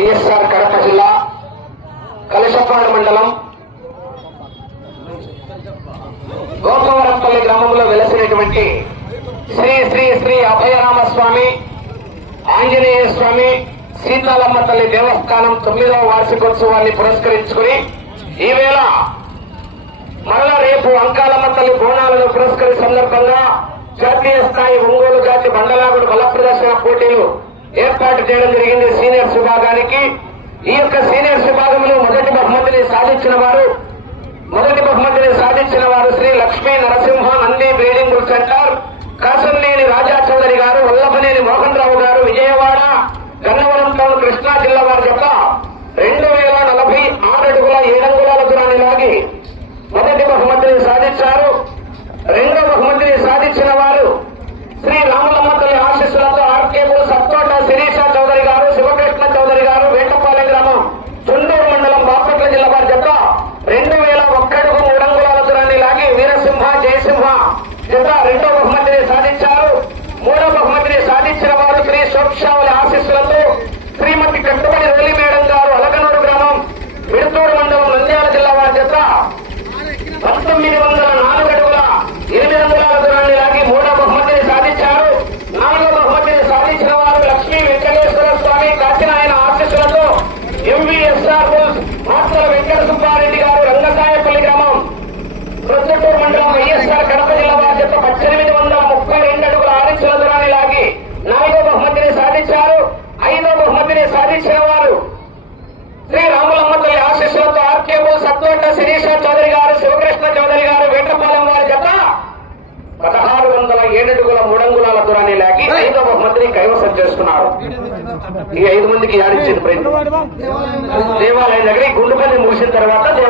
వైఎస్ఆర్ కడప జిల్లా కలశపాడు మండలం గోపవరంపల్లి గ్రామంలో వెలసినటువంటి శ్రీ శ్రీ శ్రీ అభయరామస్వామి ఆంజనేయ స్వామి సీతాలమ్మ తల్లి దేవస్థానం 9వ వార్షికోత్సవాన్ని పురస్కరించుకుని ఈవేళ మరల రేపు అంకాలమ్మ తల్లి బోనాలను పురస్కరి సందర్భంగా జాతీయ స్థాయి ఒంగోలు జాతి బండలాగుడు బల ప్రదర్శన పోటీలు ఏర్పాటు చేయడం జరిగింది. సీనియర్స్ విభాగానికి ఈ యొక్క సీనియర్స్ విభాగంలో మొదటి బహుమతిని సాధించిన వారు శ్రీ లక్ష్మీ నరసింహ నంది బ్రీడింగ్ సెంటర్ కాసంనేని రాజా చౌదరి గారు, వల్లభనేని మోహన్ రావు గారు, విజయవాడ గన్నవరం టౌన్ కృష్ణా జిల్లా వారి యొక్క 2046 అడుగుల 7 అంగుళాల దూరాన్ని లాగి మొదటి బహుమతిని సాధించారు. రెండో బహుమతిని సాధించిన వారు శ్రీ రాములమ్మ తల్లి ఆశీస్సులతో ఆర్కేబుల్ సత్తోట శిరీష చౌదరి గారు, శివకృష్ణ చౌదరి గారు, వేటపాలెం గ్రామం చుండూరు మండలం బాపట్ల జిల్లా వారి జత 2001 అడుగు 3 అంగుళాల దూరాన్ని లాగి వీరసింహ జయసింహ జత రెండో బహుమతిని సాధించారు. మూడో బహుమతిని సాధించిన వారు శ్రీ సోక్షావళి ఆశీస్సులతో శ్రీమతి కట్టుబడి రోలి మేడం గారు, అలగనూరు గ్రామం మిడుతూరు మండలం నంద్యాల జిల్లా వారి జత 1904 అడుగుల 8 అంగుళాల దూరాన్ని లాగి మూడో బహుమతిని సాధించారు. నాలుగో బహుమతిని సాధించిన వారు లక్ష్మీ వెంకటేశ్వర స్వామి కాశీనాయన ఆశీస్సులతో ఎంవీఎస్ఆర్ మాత్రల వెంకట సుబ్బారెడ్డి గారు, రంగసాయపల్లి గ్రామం ప్రొద్దుటూరు మండలం వైఎస్ఆర్ కడప జిల్లా వారి జత 1832 అడుగుల 6 ఇంచుల దూరాన్ని లాగి నాలుగో బహుమతిని సాధించారు. ఐదో బహుమతిని సాధించిన వారు శ్రీ రాములమ్మ తల్లి ఆశీస్సులతో ఆర్కేబుల్ సత్తోట శిరీష చౌదరి గారు, శివకృష్ణ చౌదరి గారు, వేటపాలెం వారి జత 1607 అడుగుల 3 అంగుళాల దూరాన్ని లాగి 5వ బహుమతిని కైవసం చేసుకున్నారు. ఈ 5 మందికి యాడిచ్చింది దేవాలయం దగ్గర గుండుపల్లి ముగిసిన తర్వాత